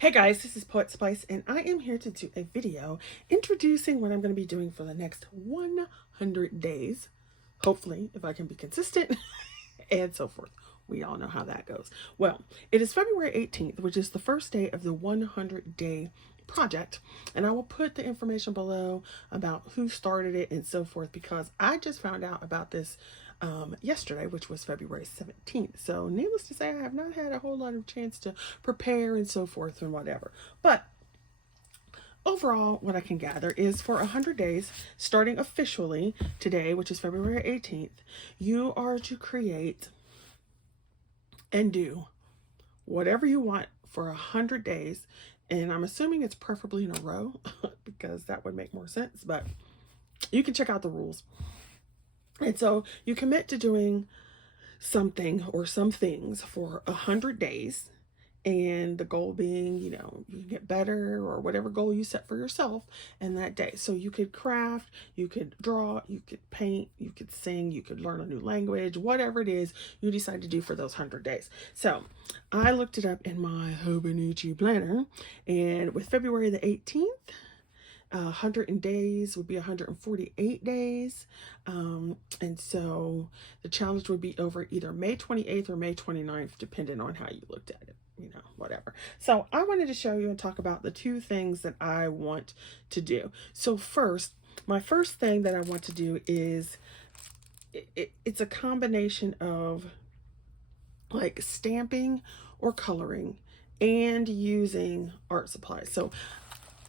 Hey guys, this is Poet Spice, and I am here to do a video introducing what I'm going to be doing for the next 100 days. Hopefully, if I can be consistent and so forth. We all know how that goes. Well, it is February 18th, which is the first day of the 100-day project, and I will put the information below about who started it and so forth, because I just found out about this yesterday, which was February 17th. So needless to say, I have not had a whole lot of chance to prepare and so forth and whatever. But overall, what I can gather is for 100 days, starting officially today, which is February 18th, you are to create and do whatever you want for 100 days. And I'm assuming it's preferably in a row because that would make more sense, but you can check out the rules. And so you commit to doing something or some things for 100 days. And the goal being, you can get better or whatever goal you set for yourself in that day. So you could craft, you could draw, you could paint, you could sing, you could learn a new language, whatever it is you decide to do for those 100 days. So I looked it up in my Hobonichi planner, and with February the 18th, 100 days would be 148 days. And so the challenge would be over either May 28th or May 29th, depending on how you looked at it, whatever. So I wanted to show you and talk about the two things that I want to do. So first, my first thing that I want to do is, it's a combination of like stamping or coloring and using art supplies. So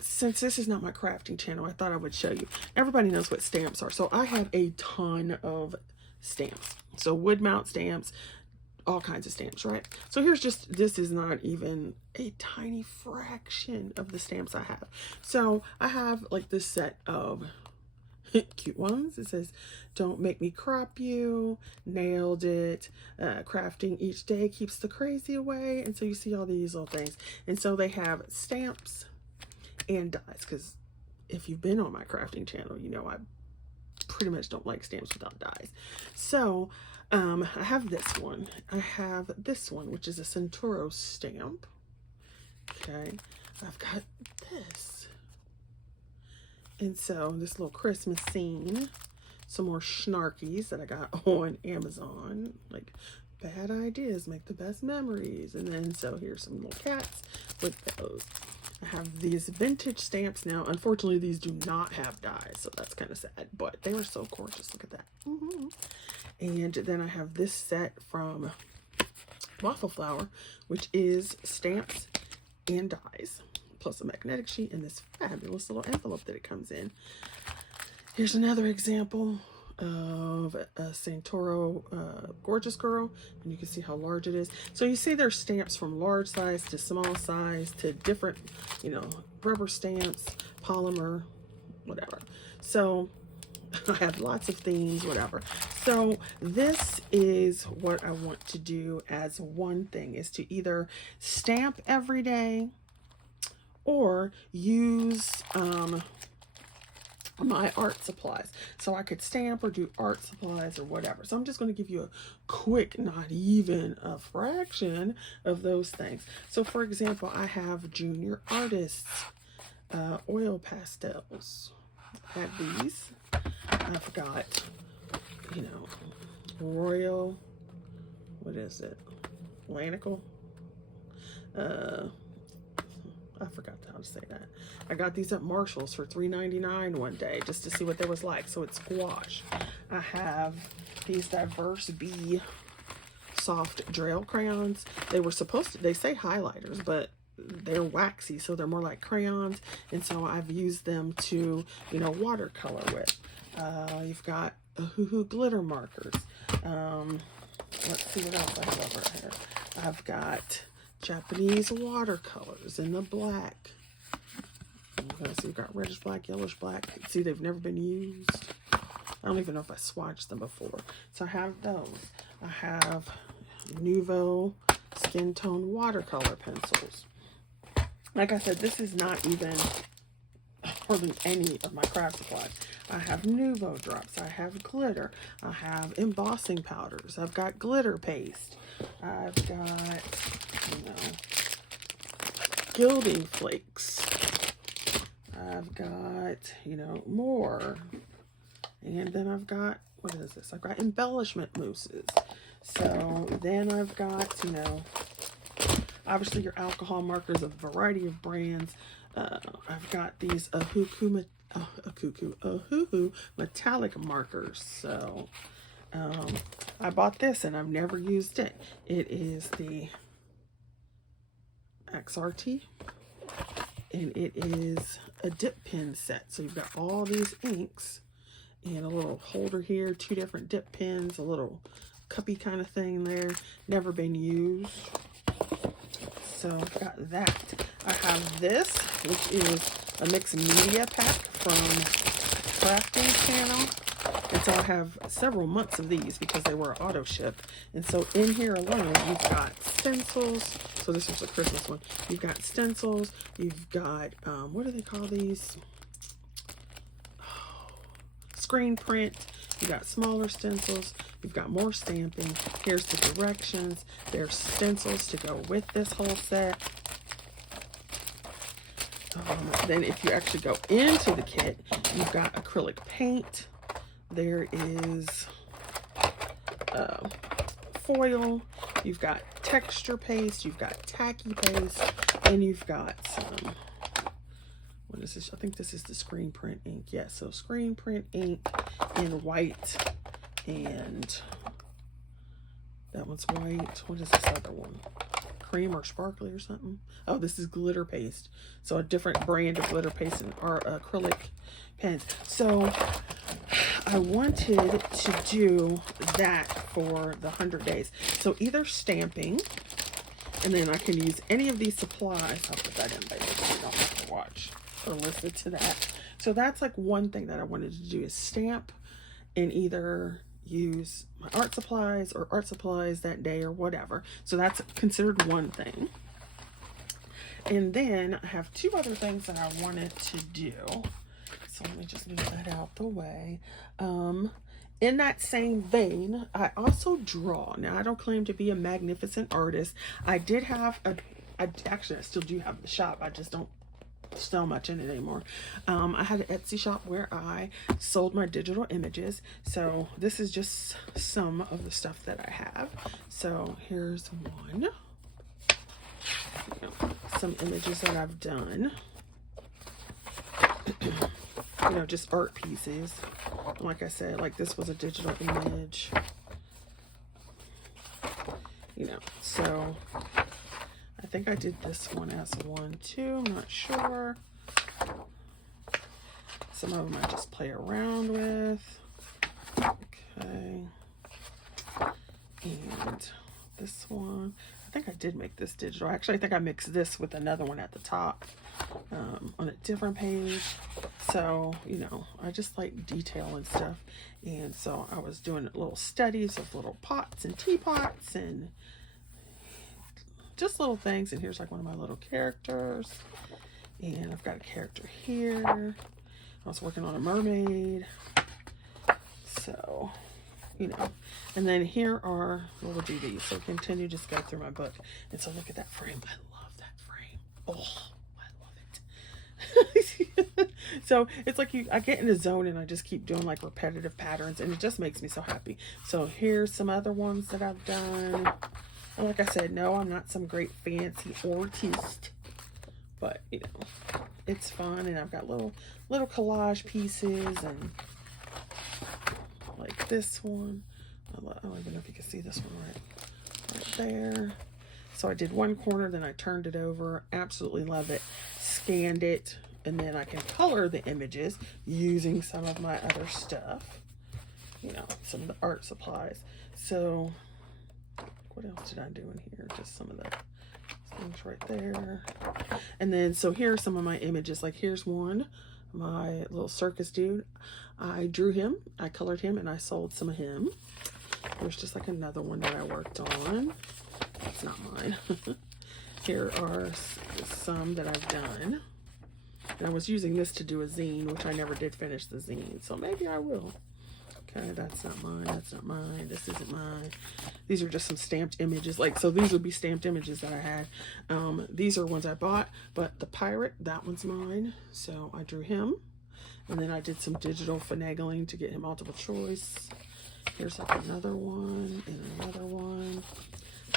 since this is not my crafting channel, I thought I would show you. Everybody knows what stamps are. So I have a ton of stamps. So wood mount stamps, all kinds of stamps, right? So here's just, this is not even a tiny fraction of the stamps I have. So I have like this set of cute ones. It says, "Don't make me crop you," "Nailed it," "Crafting each day keeps the crazy away." And so you see all these little things. And so they have stamps and dies, because if you've been on my crafting channel, you know I pretty much don't like stamps without dies. So I have this one. I have this one, which is a Centauro stamp. Okay, I've got this, and so this little Christmas scene, some more Snarkies that I got on Amazon, like bad ideas make the best memories. And then so here's some little cats with those. I have these vintage stamps now. Unfortunately, these do not have dies, so that's kind of sad, but they were so gorgeous. Look at that. And then I have this set from Waffle Flower, which is stamps and dies, plus a magnetic sheet and this fabulous little envelope that it comes in. Here's another example of a Centauro Gorgeous Girl, and you can see how large it is. So you see there's stamps from large size to small size to different, rubber stamps, polymer, whatever. So I have lots of themes, whatever. So this is what I want to do as one thing, is to either stamp every day or use my art supplies. So I could stamp or do art supplies or whatever. So I'm just going to give you a quick, not even a fraction of those things. So for example, I have Junior Artists oil pastels. I have these. I've got, Royal, what is it? Lanical. I forgot how to say that. I got these at Marshall's for $3.99 one day just to see what they was like. So it's gouache. I have these Diverse Bee soft Drail crayons. They were supposed to, they say highlighters, but they're waxy, so they're more like crayons. And so I've used them to, watercolor with. You've got Hoo Hoo glitter markers. Let's see what else I have over here. I've got Japanese watercolors in the black. Okay, so you've got reddish black, yellowish black. See, they've never been used. I don't even know if I swatched them before. So I have those. I have Nuvo skin tone watercolor pencils. Like I said, this is not even hardly any of my craft supplies. I have Nuvo drops. I have glitter. I have embossing powders. I've got glitter paste. I've got, gilding flakes. I've got, you know, more. And then I've got, what is this? I've got embellishment mousses. So then I've got, you know, obviously your alcohol markers of a variety of brands. I've got these Ahuhu metallic markers. So I bought this and I've never used it. It is the XRT, and it is a dip pen set. So you've got all these inks and a little holder here, 2 different dip pens, a little cuppy kind of thing there. Never been used. So I've got that. I have this, which is a mixed media pack from Crafting Channel. And so I have several months of these because they were auto ship. And so in here alone, you've got stencils. So this is a Christmas one. You've got stencils. You've got, what do they call these? Oh, screen print. You've got smaller stencils. You've got more stamping. Here's the directions. There's stencils to go with this whole set. Then if you actually go into the kit, you've got acrylic paint. There is foil. You've got texture paste. You've got tacky paste. And you've got some, what is this? I think this is the screen print ink. Yeah, so screen print ink in white. And that one's white. What is this other one? Cream or sparkly or something? Oh, this is glitter paste. So a different brand of glitter paste and our acrylic pens. So I wanted to do that for the 100 days. So either stamping, and then I can use any of these supplies. I'll put that in later so you don't have to watch or listen to that. So that's like one thing that I wanted to do, is stamp and either use my art supplies or art supplies that day or whatever. So that's considered one thing. And then I have 2 other things that I wanted to do. So let me just move that out the way. In that same vein, I also draw. Now, I don't claim to be a magnificent artist. I did have actually, I still do have the shop. I just don't sell much in it anymore. I had an Etsy shop where I sold my digital images. So this is just some of the stuff that I have. So here's one. Some images that I've done. You know, just art pieces. Like I said, like this was a digital image. You know, so I think I did this one as one too. I'm not sure. Some of them I just play around with. Okay. And this one, I think I did make this digital. Actually, I think I mixed this with another one at the top on a different page. So, you know, I just like detail and stuff. And so I was doing little studies of little pots and teapots and just little things. And here's like one of my little characters. And I've got a character here. I was working on a mermaid. So, you know, and then here are, we'll do these. So continue, just go through my book. And so look at that frame. I love that frame. Oh, I love it. So it's like I get in the zone and I just keep doing like repetitive patterns and it just makes me so happy. So here's some other ones that I've done. And like I said, no, I'm not some great fancy artist, but you know, it's fun. And I've got little collage pieces and like this one. I don't even know if you can see this one right there. So I did one corner, then I turned it over. Absolutely love it. Scanned it, and then I can color the images using some of my other stuff. You know, some of the art supplies. So what else did I do in here? Just some of the things right there. And then, so here are some of my images. Like here's one, my little circus dude. I drew him, I colored him, and I sold some of him. There's just like another one that I worked on. It's not mine. Here are some that I've done. And I was using this to do a zine, which I never did finish the zine. So maybe I will. Okay, that's not mine. That's not mine. This isn't mine. These are just some stamped images. Like, so these would be stamped images that I had. These are ones I bought, but the pirate, that one's mine. So I drew him. And then I did some digital finagling to get him multiple choice. Here's like another one and another one.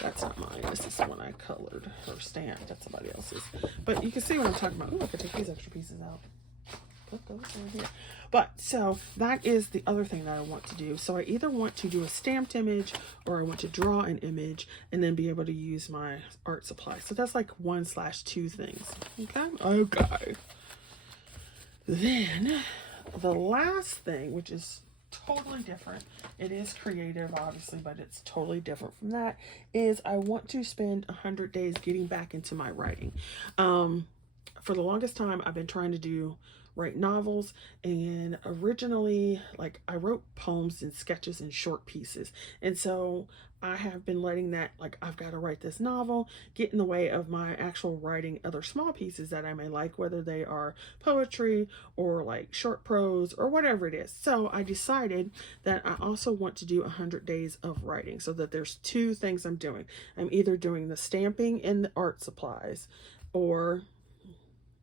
That's not mine. This is the one I colored or stamped. That's somebody else's. But you can see what I'm talking about. Ooh, I could take these extra pieces out. Put those in here. But so that is the other thing that I want to do. So I either want to do a stamped image or I want to draw an image and then be able to use my art supply. So that's like 1/2 things. Okay. Okay. Then the last thing, which is totally different, it is creative obviously, but it's totally different from that, is I want to spend 100 days getting back into my writing. For the longest time I've been trying to write novels, and originally, like, I wrote poems and sketches and short pieces, and so I have been letting that, like, I've got to write this novel, get in the way of my actual writing other small pieces that I may like, whether they are poetry or like short prose or whatever it is. So I decided that I also want to do 100 days of writing, so that there's 2 things I'm doing. I'm either doing the stamping and the art supplies, or,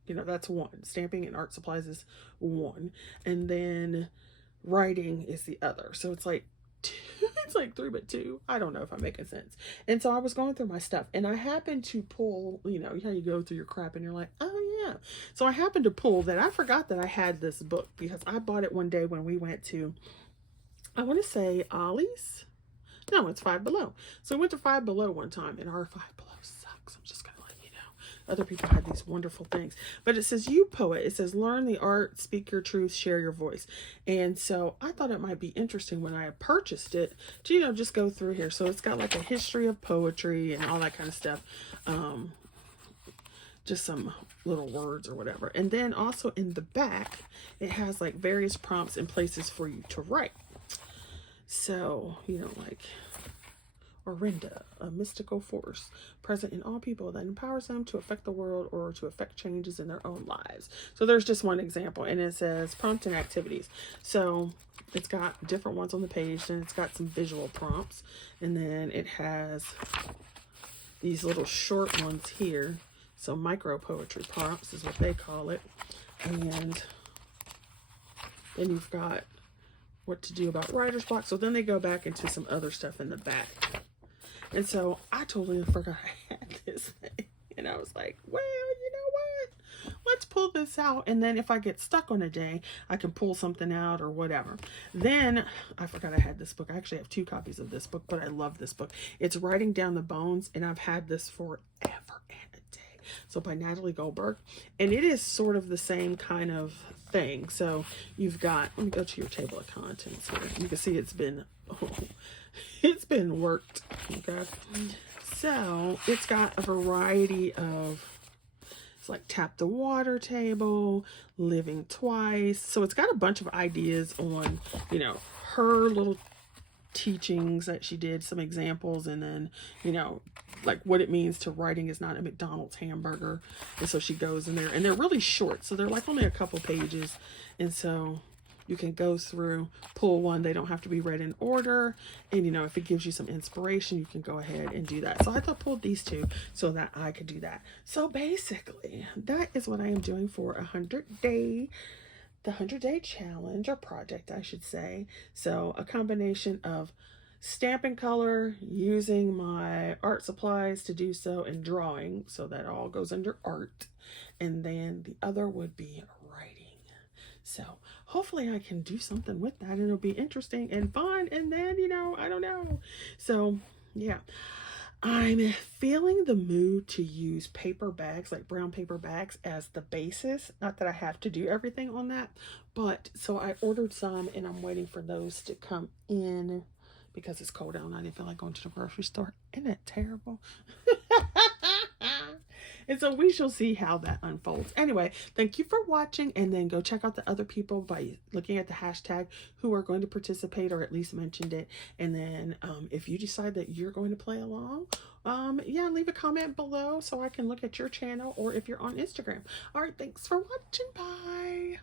you know, that's one. Stamping and art supplies is one. And then writing is the other. So it's like it's like 3 but 2. I don't know if I'm making sense. And so I was going through my stuff and I happened to pull, you know how you go through your crap and you're like, oh yeah. So I happened to pull that I forgot that I had this book, because I bought it one day when we went to, I want to say Ollie's. No, it's Five Below. So we went to Five Below one time, and our Five Below sucks. I'm just gonna let you know. Other people had these wonderful things, but it says, you poet, it says, learn the art, speak your truth, share your voice. And so I thought it might be interesting when I purchased it to, you know, just go through here. So it's got like a history of poetry and all that kind of stuff. Just some little words or whatever. And then also in the back, it has like various prompts and places for you to write. So, you know, like, Orinda, a mystical force present in all people that empowers them to affect the world or to affect changes in their own lives. So there's just one example, and it says prompt and activities. So it's got different ones on the page, and it's got some visual prompts, and then it has these little short ones here. So micro poetry prompts is what they call it. And then you've got what to do about writer's block. So then they go back into some other stuff in the back. And so I totally forgot I had this thing. And I was like, well, you know what? Let's pull this out. And then if I get stuck on a day, I can pull something out or whatever. Then I forgot I had this book. I actually have 2 copies of this book, but I love this book. It's Writing Down the Bones, and I've had this forever and a day. So by Natalie Goldberg. And it is sort of the same kind of thing. So you've got, let me go to your table of contents here. You can see it's been, it's been worked. Okay. So it's got a variety of, it's like tap the water table, living twice. So it's got a bunch of ideas on, you know, her little teachings that she did, some examples, and then, you know, like what it means to writing is not a McDonald's hamburger. And so she goes in there, and they're really short, so they're like only a couple pages, and so you can go through, pull one. They don't have to be read in order, and, you know, if it gives you some inspiration, you can go ahead and do that. So I thought, pulled these 2 so that I could do that. So basically that is what I am doing for the 100-day challenge, or project, I should say. So a combination of stamping color, using my art supplies to do so, and drawing. So that all goes under art. And then the other would be writing. So hopefully I can do something with that, and it'll be interesting and fun. And then, you know, I don't know. So yeah. I'm feeling the mood to use paper bags, like brown paper bags, as the basis. Not that I have to do everything on that, but so I ordered some, and I'm waiting for those to come in because it's cold out and I didn't feel like going to the grocery store. Isn't that terrible? And so we shall see how that unfolds. Anyway, thank you for watching, and then go check out the other people by looking at the hashtag who are going to participate or at least mentioned it. And then if you decide that you're going to play along, yeah, leave a comment below so I can look at your channel, or if you're on Instagram. All right, thanks for watching. Bye.